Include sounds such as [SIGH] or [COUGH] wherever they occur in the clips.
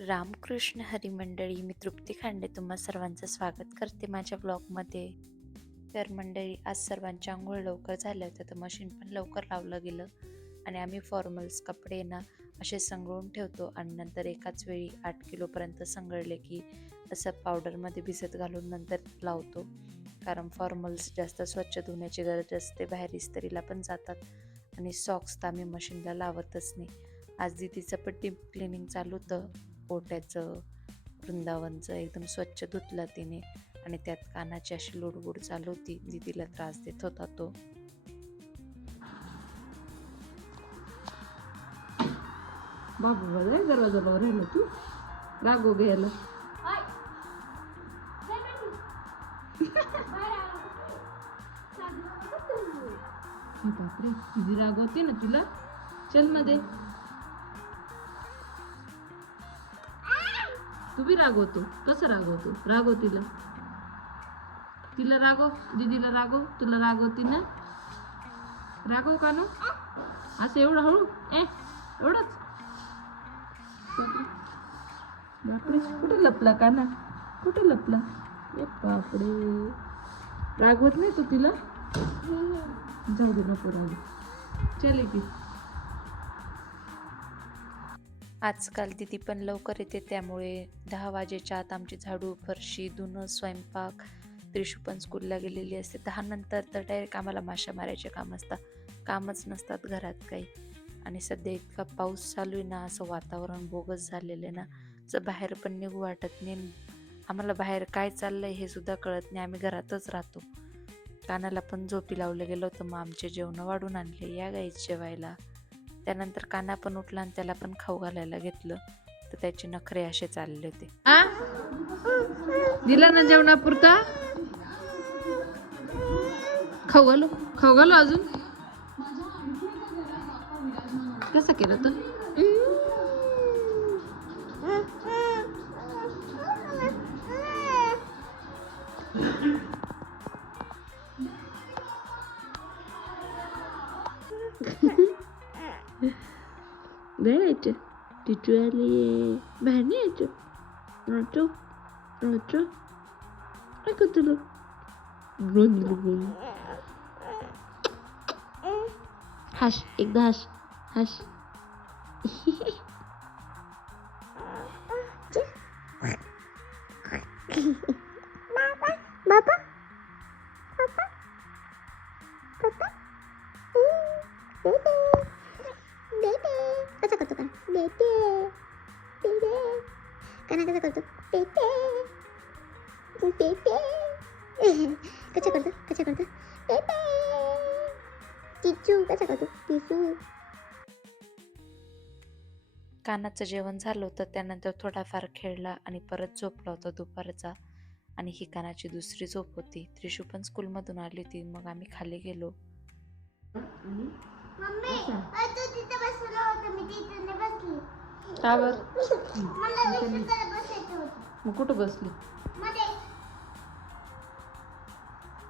रामकृष्ण हरी मंडळी मी तृप्ती खांडे तुम्हा सर्वांचं स्वागत करते माझ्या ब्लॉगमध्ये. तर मंडळी आज सर्वांची आंघोळ लवकर झाल्या होत्या तर मशीन पण लवकर लावलं गेलं आणि आम्ही फॉर्मल्स कपडे ना असे संगळून ठेवतो आणि नंतर एकाच वेळी आठ किलोपर्यंत संगळले की असं पावडरमध्ये भिजत घालून नंतर लावतो. कारण फॉर्मल्स जास्त स्वच्छ धुण्याची गरज असते बाहेर इस्त्रीला पण जातात आणि सॉक्स तर आम्ही मशीनला लावतच नाही. आज दिदीचं पण डीप क्लिनिंग चालू होतं. पोट्याचं वृंदावनचं एकदम स्वच्छ धुतलं तिने आणि त्यात कानाची अशी लुडबुड चालू होती. दिदीला त्रास देत होता तो. बाबू बघा जरा जरा राहिलं तू? रागो घ्यायला. बापरे तुझी रागवते ना तुला? चलमध्ये तू रागवतो. कसं रागवतो? रागव तिला. तिला रागव. दीदीला रागव. तुला रागवती ना? रागव का नो? असं एवढं हळू? ए एवढंच? बापरे कुठे लपला का ना? कुठे लपला? ए बापरे. रागवत नाही तू तिला? जाऊ दे नको रागू. चले की आजकाल दिदी पण लवकर येते त्यामुळे दहा वाजेच्या आत आमची झाडू फरशी धुणं स्वयंपाक त्रिशू पण स्कूलला गेलेली असते. दहा नंतर तर डायरेक्ट आम्हाला माशा मारायचे काम असतात कामच नसतात घरात काही. आणि सध्या इतका पाऊस चालू आहे ना असं वातावरण बोगस झालेलं आहे ना असं बाहेर पण निघू वाटत नाही. आम्हाला बाहेर काय चाललंय हे सुद्धा कळत नाही. आम्ही घरातच राहतो. कानाला पण झोपी लावलं गेलं होतं. मग आमचे जेवणं वाढून आणले या गाईच जेवायला. त्यानंतर काना पण उठला आणि त्याला पण खाऊ घालायला घेतलं. तर त्याचे नखरे असे चालले होते. दिला ना जेवणापुरता? खाऊ घालू? खाऊ घालू अजून? कसं केलं तर? टिटू आली बाहेर नाही यायचं राहतो राहतो काय करतो तुला कसा करतो टिचू कानाचं जेवण झालं होतं त्यानंतर थोडाफार खेळला आणि परत झोपला होता दुपारचा. आणि ही कानाची दुसरी झोप होती. त्रिशू पण स्कूलमधून आली होती मग आम्ही खाली गेलो. मम्मी तू तिथे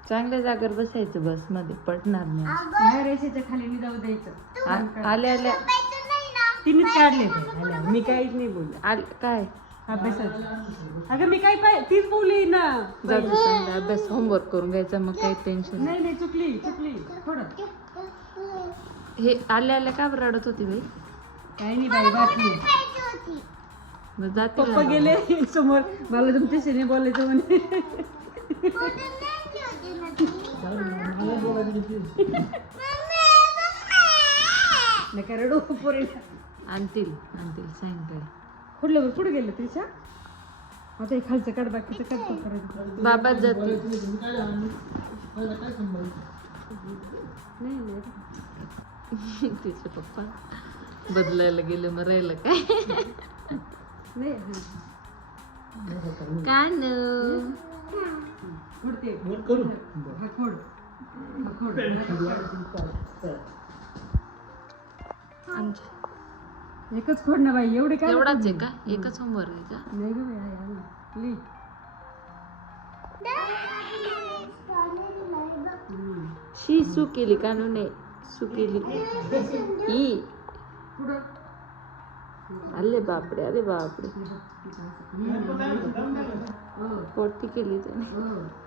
चांगल्या जागेवर बसायचं बसमध्ये पडणार नाही. अगं रेषेच्या खाली मी जाऊ द्यायचं. आ- आल्या आल्या. नाही तिनेच काढले ते. आल्या. मी काहीच नाही बोलले. आल काय? अभ्यासाचं. अगं मी काय पाय तीच बोलली ना. जाऊ दे, चांगला अभ्यास होमवर्क करून घ्यायचा मग काही टेन्शन नाही. नाही चुकली चुकली. थोडं. हे आल्या आल्या का बरं रडत होती बाई? काही नाही बाई बातमी. मग जाते पप्पा गेले समोर. मला तुमच्याशी नाही बोलायचं म्हणे बॉटल न्यायची होती ना ती. नका रडू पोरी आणतील आणतील सायंकाळी कुठलं कुठं गेलं तिच्या? आता हे खालचं काढ बाकीचं काढ परत. बाबा जातील नाही. नाही तिचे पप्पा बदलायला गेले मग राहिलं काय? नाही हा. कान. फोडते हा फोड. हा फोड. आमच्या एकच फोड ना बाई एवढे काय एवढाच आहे का? एकच होमवर्क आहे का? नाही गं बाई, आहे, आहे. लिह. हम्म. शी सू केली कानूने सू केली ई पुढं. अरे बापरे अरे बापरे. पोटी केली त्याने.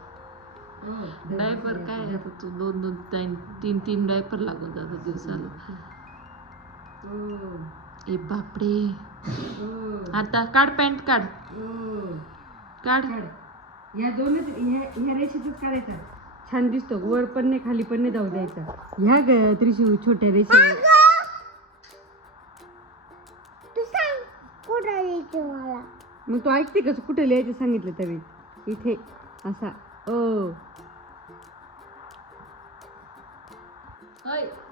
डायपर काय आता तू दोन दोन तीन तीन तीन डायपर लागून जातात दिवसाला. ए बापरे. आता काढ पॅन्ट काढ. काढ. या दोनच ह्या ह्या रेषेतच काढायचा. छान दिसतो. वर पण नाही खाली पण नाही जाऊ द्यायचा. ह्या ग त्रिशू छोट्या रेषे तू सांग कुठं लिहायचं मला? मग तू ऐकते कसं कुठे लिहायचं सांगितलं तरी? इथे असा. ओ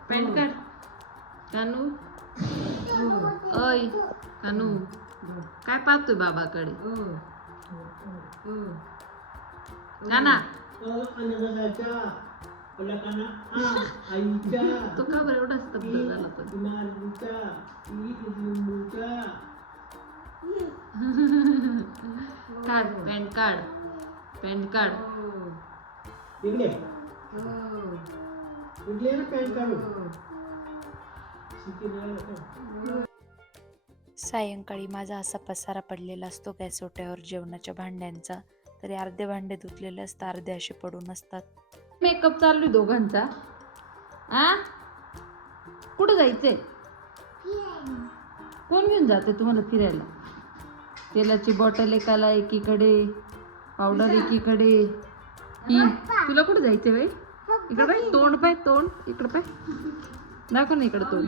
पॅन्ट काढ कानू? अय कानू. काय पाहतोय बाबाकडे? काना [LAUGHS] तो का बरं एवढा स्तब्ध झाला पण? [LAUGHS] काढ पॅन्ट काढ. पॅन्ट काढ सायंकाळी माझा असा पसारा पडलेला असतो गॅस ओट्यावर जेवणाच्या भांड्यांचा. तरी अर्धे भांडे धुतलेले असतात अर्धे असे पडून असतात. मेकअप चालू आहे दोघांचा. आ? कुठं जायचंय? कोण घेऊन जाते तुम्हाला फिरायला? तेलाची बॉटल एकाला एकीकडे पावडर एकीकडे. ही तुला कुठं जायचंय बाई? इकडे पाय तोंड पाय तोंड. इकडे पाय. दाखव ना इकडे तोंड.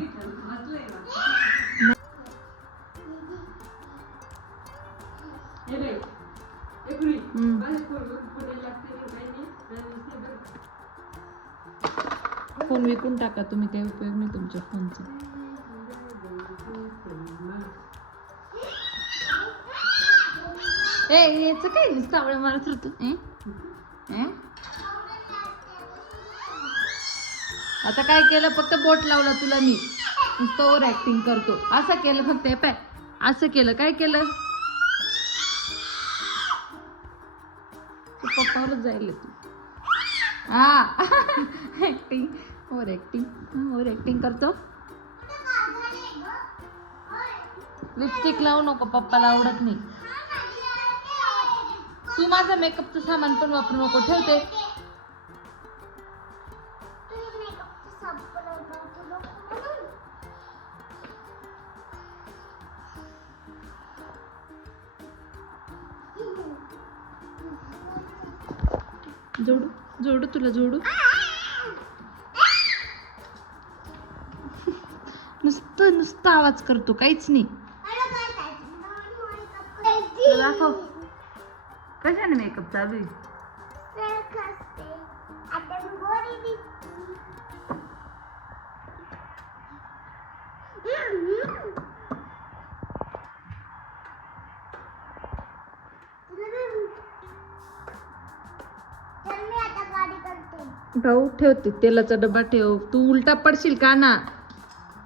फोन विकून टाका तुम्ही काही उपयोग नाही तुमच्या फोनचा. ए याचं काय आवड मारत होतं? ए? आता काय केलं? फक्त बोट लावलं तुला मी. नुसतं ओव्हर ऍक्टिंग करतो. असं केलं फक्त हे पाय. असं केलं. काय केलं? तू पप्पावरच जायला तू. हा. Acting over acting over acting करतो. लिपस्टिक लावू नको पप्पाला आवडत नाही. तू माझा मेकअपचं सामान पण वापरू नको ठेवते. जोडू जोडू तुला जोडू नुसतं नुसतं आवाज करतो काहीच नाही. दाखव कशाने मेकअप चालू आहे? भाऊ ठेवते. तेलाचा डबा ठेव. तू उलटा पडशील का ना?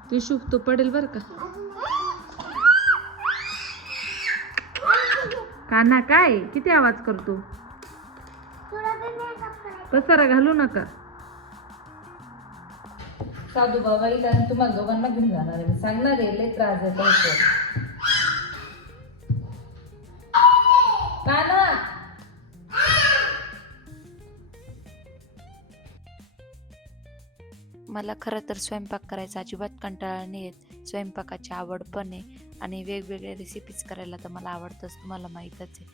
टिशू तो पडेल बर का? काना काय? किती आवाज करतो? पसारा घालू नका. साधू बाबा येईल आणि तुम्हाला दोघांना घेऊन जाणार आहे. सांगणार आहे लय त्रास काना मला खरं तर स्वयंपाक करायचा अजिबात कंटाळा नाही येत स्वयंपाकाची आवड पण आहे. आणि वेगवेगळ्या रेसिपीज करायला तर मला आवडतंच तुम्हाला माहीतच आहे.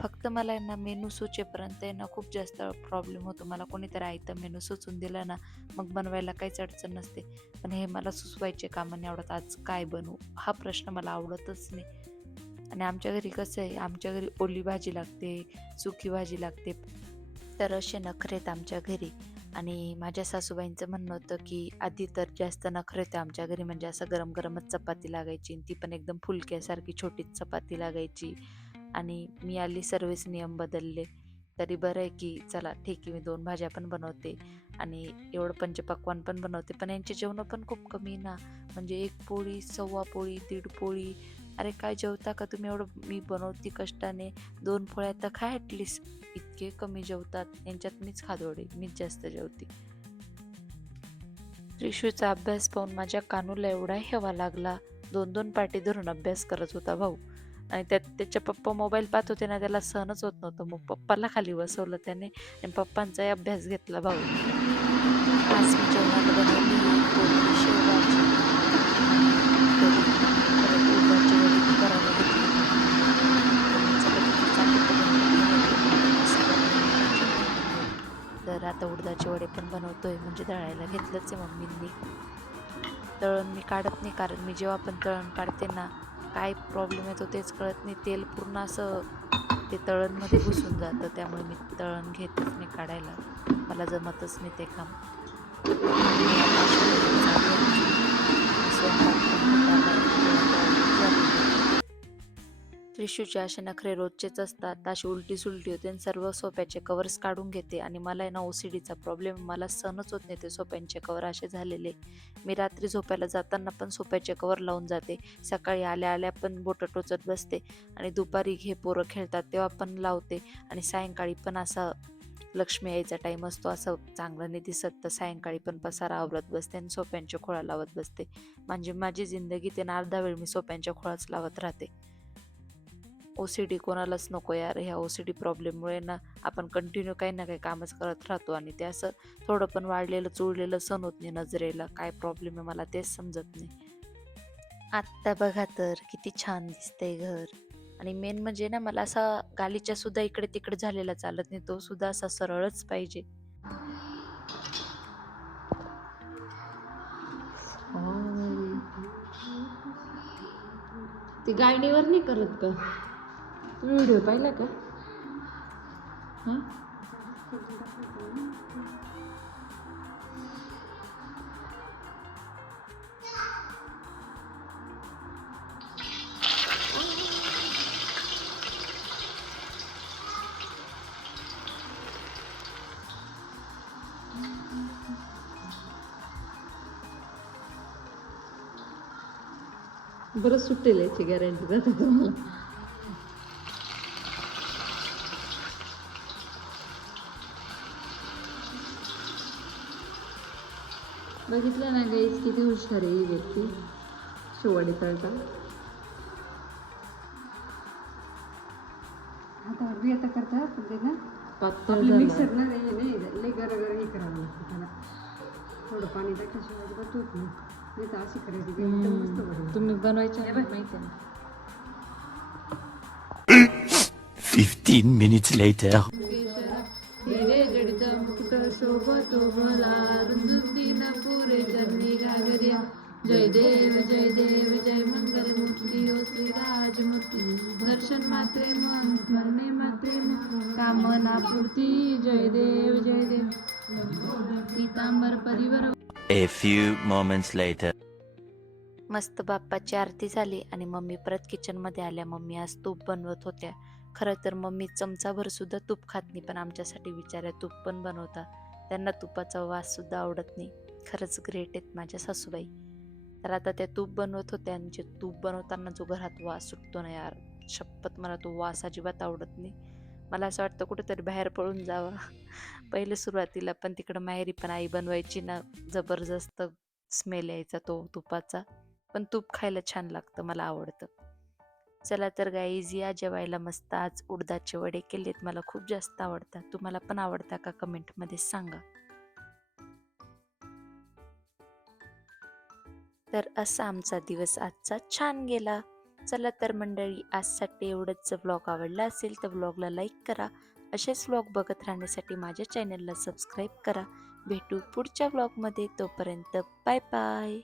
फक्त मला यांना मेनू सुचेपर्यंत यांना खूप जास्त प्रॉब्लेम होतो. मला कोणीतरी आयतं मेनू सुचून दिलं ना मग बनवायला काहीच अडचण नसते. पण हे मला सुचवायचे कामं नाही आवडत. आज काय बनवू? हा प्रश्न मला आवडतच नाही. आणि आमच्या घरी कसं आहे आमच्या घरी ओली भाजी लागते सुकी भाजी लागते. तर असे नखरेत आहेत आमच्या घरी. आणि माझ्या सासूबाईंचं म्हणणं होतं की आधी तर जास्त नखरे होते आमच्या घरी म्हणजे असं गरम गरमच चपाती लागायची आणि ती पण एकदम फुलक्यासारखी छोटीच चपाती लागायची आणि मी आली सर्वच नियम बदलले. तरी बरं आहे की चला ठीक आहे मी दोन भाज्या पण बनवते आणि एवढं पंचपक्वान पण बनवते. पण यांचे जेवणं पण खूप कमी ना. म्हणजे एक पोळी सव्वा पोळी दीड पोळी अरे काय जेवता का तुम्ही? एवढं मी बनवते कष्टाने. दोन पोळ्या तर खा ॲटलिस्ट इतके कमी जेवतात. यांच्यात मीच खादोडे. मीच जास्त जेवते. त्रिशूचा अभ्यास पाहून माझ्या कानूला एवढा हेवा लागला. दोन दोन पाठी धरून अभ्यास करत होता भाऊ. आणि त्यात त्याच्या पप्पा मोबाईल पाहत होते ना त्याला सहनच होत नव्हतं. मग पप्पाला खाली बसवलं त्याने आणि पप्पांचाही अभ्यास घेतला भाऊ. आज मी जेवणाला बनवली आता उडदाचे वडे पण बनवतोय म्हणजे दळायला घेतलंच आहे मम्मींनी. तळण मी काढत नाही कारण मी जेव्हा पण तळण काढते ना काय प्रॉब्लेम येतो तेच कळत नाही. तेल पूर्ण असं ते तळणमध्ये घुसून जातं त्यामुळे मी तळण घेतच नाही काढायला. मला जमतच नाही ते काम. त्रिशूचे असे नखरे रोजचेच असतात अशी उलटी सुलटी होते आणि सर्व सोप्याचे कवर्स काढून घेते. आणि मला ओ ना ओसीडीचा प्रॉब्लेम मला सहनच होत नाही ते सोप्यांचे कवर असे झालेले. मी रात्री झोपायला जाताना पण सोप्याचे कवर लावून जाते. सकाळी आल्या आल्या पण बोटं टोचत बसते. आणि दुपारी घे पोरं खेळतात तेव्हा पण लावते. आणि सायंकाळी पण असा लक्ष्मी यायचा टाईम असतो. असं चांगलं नाही दिसत तर सायंकाळी पण पसारा आवरत बसते आणि सोप्यांच्या खोळा लावत बसते. म्हणजे माझी जिंदगी ते अर्धा वेळ मी सोप्यांच्या खोळाच लावत राहते. ओ सी डी कोणालाच नको यार. ह्या ओ सी डी प्रॉब्लेममुळे ना आपण कंटिन्यू काही ना काही कामच करत राहतो आणि ते असं थोडं पण वाढलेलं चुळलेलं सण होत नाही नजरेला. काय प्रॉब्लेम आहे मला तेच समजत नाही. आत्ता बघा तर किती छान दिसतंय घर. आणि मेन म्हणजे ना मला असा गालीच्या सुद्धा इकडे तिकडे झालेला चालत नाही. तो सुद्धा असा सरळच पाहिजे. ती गायडीवर नाही करत का? व्हिडिओ पाहिला का हां बरं सुटेल याची गॅरंटी जाता तुम्हाला बघितलं ना गाईस किती हुशार आहे ही व्यक्ती शिवाडी तळता हातावर बी आता करता पण ते ना पातळ आपलं. मिक्सर ना हे नाही लय गर गर हे करावं लागतं त्याला थोडं पाणी टाकल्याशिवाय अजिबात होत नाही नाही तर अशी करायची की एकदम मस्त. बनवते. तुम्ही बनवायच्या माहिती आहे ना 15 minutes later. हिरे जय देव जय देव जय मंगल मूर्ती ओ श्री राजमूर्ती. दर्शन मात्रे मन स्मरणे मात्रे मन. कामना पूर्ती जय देव जय देव. पीतांबर परिवर. A few moments later. मस्त बाप्पाची आरती झाली आणि मम्मी परत किचनमध्ये आल्या. मम्मी आज तूप बनवत होत्या. खरं तर मम्मी चमचाभर सुद्धा तूप खात नाही पण आमच्यासाठी विचारा तूप पण बनवता? त्यांना तुपाचा वास सुद्धा आवडत नाही. खरंच ग्रेट आहेत माझ्या सासूबाई. तर आता त्या तूप बनवत होत्या आणि जे तूप बनवताना जो घरात वास सुटतो ना यार शपथ मला तो वास अजिबात आवडत नाही. मला असं वाटतं कुठेतरी बाहेर पळून जावं. पहिले सुरुवातीला पण तिकडं माहेरी पण आई बनवायची ना जबरदस्त स्मेल यायचा तो तुपाचा. पण तूप खायला छान लागतं मला आवडतं. चला तर गाईज या जेवायला मस्त आज उडदाचे वडे केलेत मला खूप जास्त आवडतात. तुम्हाला पण आवडता का कमेंटमध्ये सांगा. तर असा आमचा दिवस आजचा छान गेला. चला तर मंडळी आजसाठी एवढंच ब्लॉग आवडला असेल तर ब्लॉगला लाईक करा. असेच ब्लॉग बघत राहण्यासाठी माझ्या चॅनलला सबस्क्राईब करा. भेटू पुढच्या ब्लॉगमध्ये तोपर्यंत बाय बाय